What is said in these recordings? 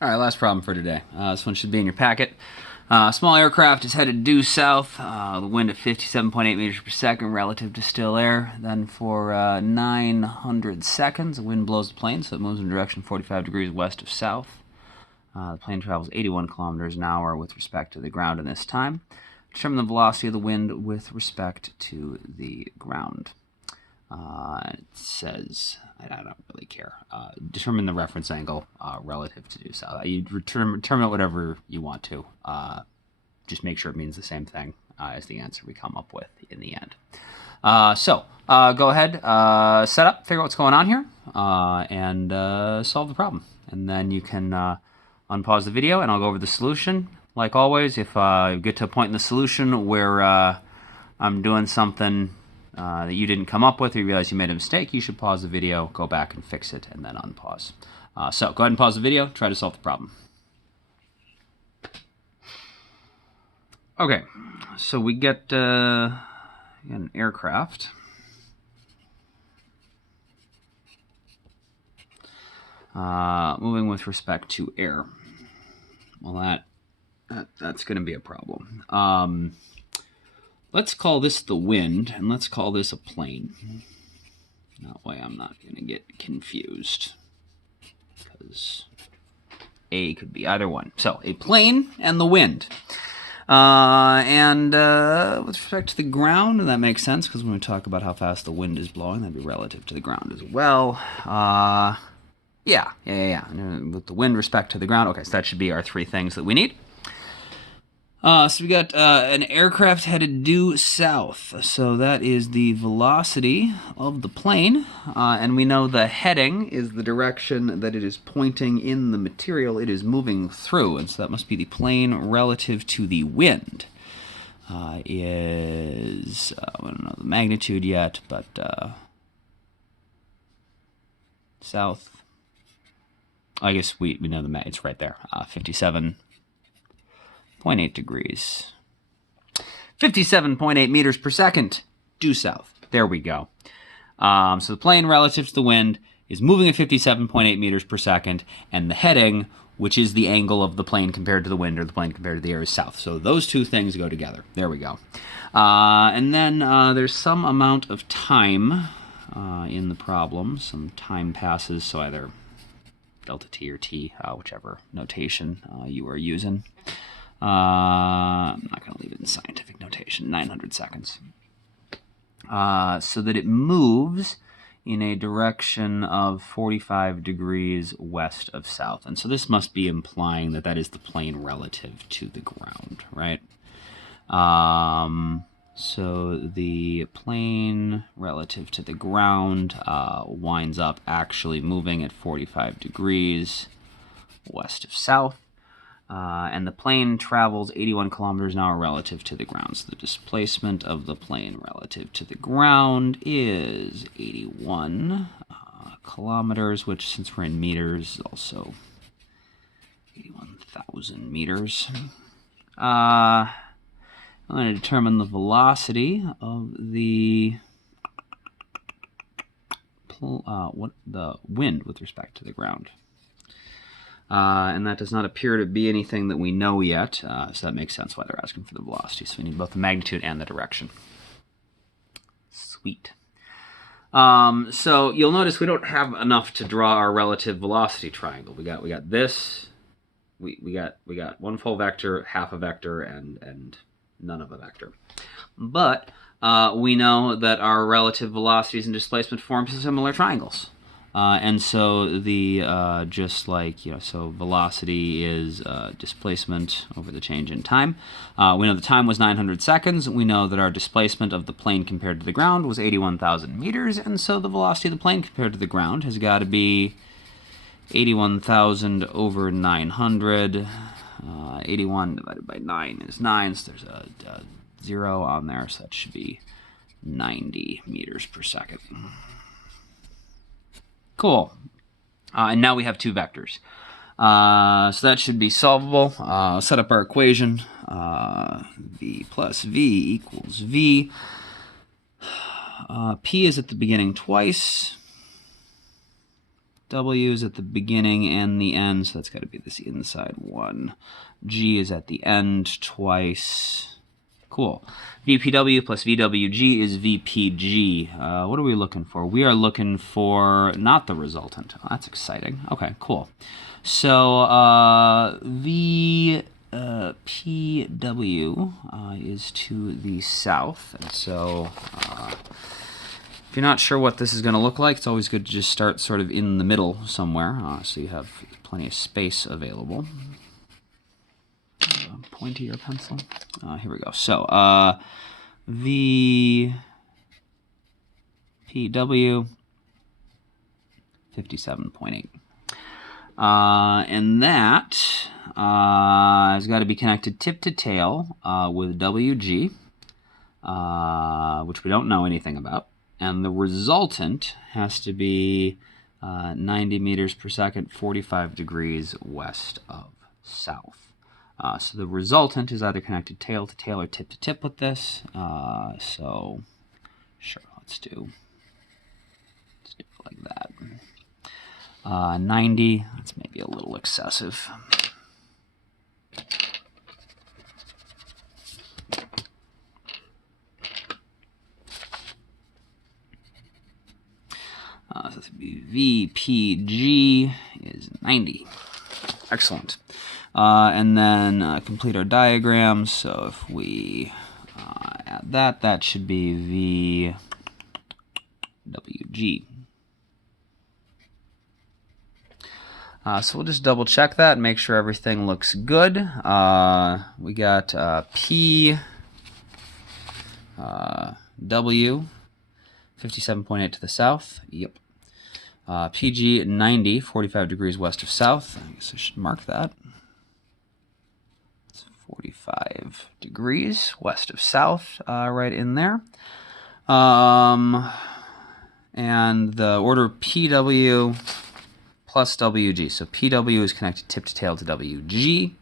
All right, last problem for today. This one should be in your packet. Small aircraft is headed due south. The wind at 57.8 meters per second relative to still air. Then for 900 seconds, the wind blows the plane, so it moves in direction 45 degrees west of south. The plane travels 81 kilometers an hour with respect to the ground in this time. Determine the velocity of the wind with respect to the ground. It says, I don't really care. Determine the reference angle relative to due south. You determine whatever you want to. Just make sure it means the same thing as the answer we come up with in the end. So go ahead, set up, figure out what's going on here, and solve the problem. And then you can unpause the video, and I'll go over the solution. Like always, if you get to a point in the solution where I'm doing something that you didn't come up with, or you realize you made a mistake, you should pause the video, go back and fix it, and then unpause. So go ahead and pause the video, try to solve the problem. Okay, so we get an aircraft. Moving with respect to air. Well, that's going to be a problem. Let's call this the wind, and let's call this a plane. That way I'm not going to get confused, because A could be either one. So, a plane and the wind. With respect to the ground, that makes sense, because when we talk about how fast the wind is blowing, that'd be relative to the ground as well. Yeah. With the wind respect to the ground. Okay, so that should be our three things that we need. So we got an aircraft headed due south. So that is the velocity of the plane. And we know the heading is the direction that it is pointing in the material it is moving through. And so that must be the plane relative to the wind. I don't know the magnitude yet, but south. I guess we know it's right there. 57.8 degrees. 57.8 meters per second due south. There we go. So the plane relative to the wind is moving at 57.8 meters per second, and the heading, which is the angle of the plane compared to the wind, or the plane compared to the air, is south. So those two things go together. There we go. And then there's some amount of time in the problem. Some time passes, so either delta t or t, whichever notation you are using. I'm not going to leave it in scientific notation. 900 seconds. So that it moves in a direction of 45 degrees west of south. And so this must be implying that that is the plane relative to the ground, right? So the plane relative to the ground winds up actually moving at 45 degrees west of south. And the plane travels 81 kilometers an hour relative to the ground. So the displacement of the plane relative to the ground is 81 kilometers, which, since we're in meters, is also 81,000 meters. I'm going to determine the velocity of the wind with respect to the ground. And that does not appear to be anything that we know yet, so that makes sense why they're asking for the velocity. So we need both the magnitude and the direction. Sweet. So you'll notice we don't have enough to draw our relative velocity triangle. We got this. We got one full vector, half a vector, and none of a vector. But we know that our relative velocities and displacement form similar triangles. And so the so velocity is displacement over the change in time. We know the time was 900 seconds. We know that our displacement of the plane compared to the ground was 81,000 meters, and so the velocity of the plane compared to the ground has got to be 81,000 over 900. 81 divided by 9 is 9, so there's a 0 on there, so that should be 90 meters per second. Cool. And now we have two vectors. So that should be solvable. Set up our equation. V plus V equals V. P is at the beginning twice. W is at the beginning and the end, so that's got to be this inside one. G is at the end twice. Cool. VPW plus VWG is VPG. What are we looking for? We are looking for not the resultant. Oh, that's exciting. Okay, cool. So VPW is to the south, and so if you're not sure what this is going to look like, it's always good to just start sort of in the middle somewhere, so you have plenty of space available. Pointier pencil. Here we go. So VPW 57.8. And that has got to be connected tip to tail with WG, which we don't know anything about. And the resultant has to be 90 meters per second, 45 degrees west of south. So the resultant is either connected tail to tail or tip to tip with this. So sure, let's do it like that. 90, that's maybe a little excessive. So this would be VPG is 90. Excellent. And then complete our diagrams. So if we add that, that should be VWG. So we'll just double check that and make sure everything looks good. We got PW 57.8 to the south. Yep. PG 90, 45 degrees west of south. I guess I should mark that. 45 degrees west of south, right in there. And the order PW plus WG. So PW is connected tip to tail to WG.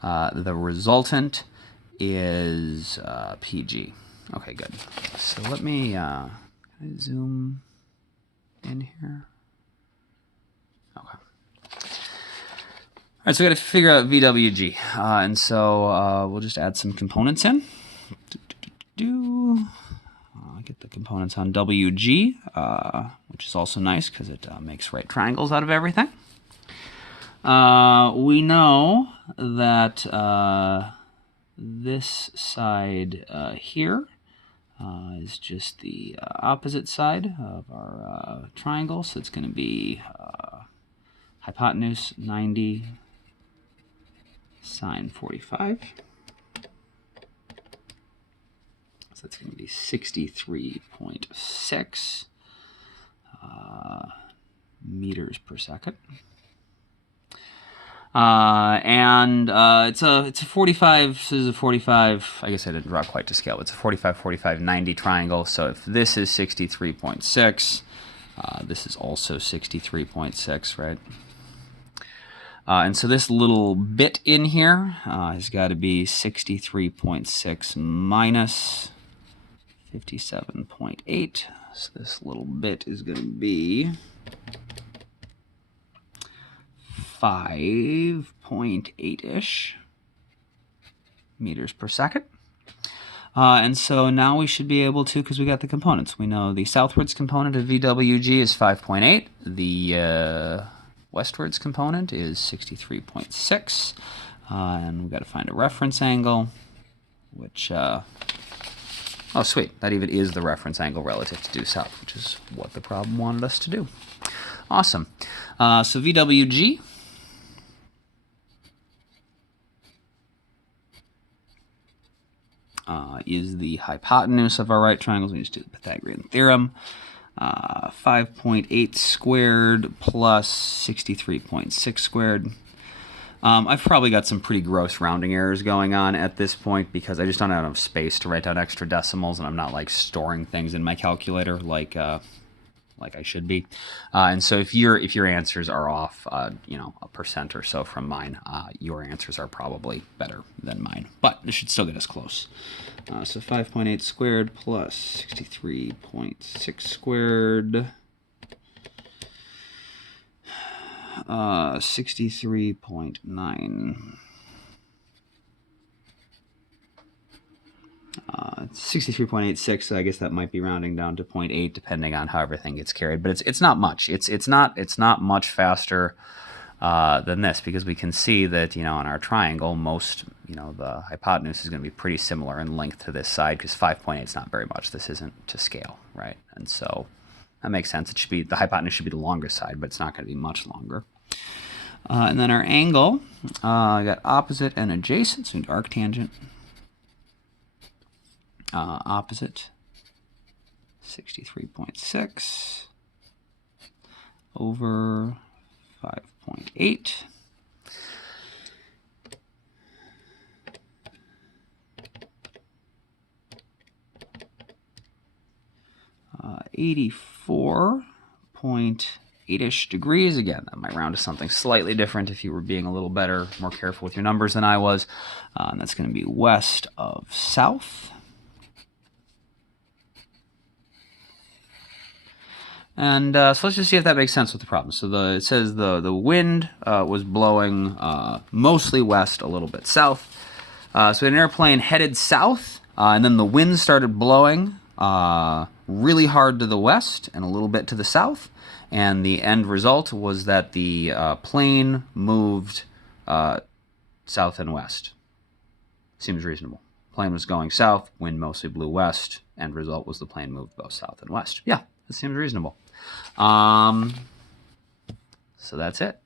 The resultant is PG. Okay, good. So let me zoom in here. Okay. All right, so we got to figure out VWG, and so we'll just add some components in. Get the components on WG, which is also nice because it makes right triangles out of everything. We know that this side here is just the opposite side of our triangle, so it's going to be hypotenuse 90 sine 45. So that's going to be 63.6 meters per second. And it's a 45, so this is a 45, I guess I didn't draw quite to scale, it's a 45, 45, 90 triangle, so if this is 63.6, this is also 63.6, right? And so this little bit in here has got to be 63.6 minus 57.8, so this little bit is going to be 5.8-ish meters per second. And so now we should be able to, because we got the components, we know the southwards component of VWG is 5.8, the westwards component is 63.6, and we've got to find a reference angle, which, oh sweet, that even is the reference angle relative to due south, which is what the problem wanted us to do. Awesome. So VWG is the hypotenuse of our right triangles. We just do the Pythagorean theorem. 5.8 squared plus 63.6 squared. I've probably got some pretty gross rounding errors going on at this point because I just don't have enough space to write down extra decimals, and I'm not like storing things in my calculator like I should be. And so if your answers are off, you know, a percent or so from mine, your answers are probably better than mine. But this should still get us close. So 5.8 squared plus 63.6 squared 63.9. 63.86, so I guess that might be rounding down to 0.8 depending on how everything gets carried, but it's not much. It's not much faster than this, because we can see that, you know, on our triangle, most, you know, the hypotenuse is going to be pretty similar in length to this side, because 5.8 is not very much. This isn't to scale, right? And so that makes sense. It should be, the hypotenuse should be the longest side, but it's not going to be much longer. And then our angle, I got opposite and adjacent, so arctangent. Opposite, 63.6 over 5.8. Uh, 84.8-ish degrees. Again, that might round to something slightly different if you were being a little better, more careful with your numbers than I was. And that's going to be west of south. And so let's just see if that makes sense with the problem. So it says the wind was blowing mostly west, a little bit south. So an airplane headed south, and then the wind started blowing really hard to the west and a little bit to the south. And the end result was that the plane moved south and west. Seems reasonable. Plane was going south, wind mostly blew west. End result was the plane moved both south and west. Yeah, that seems reasonable. So that's it.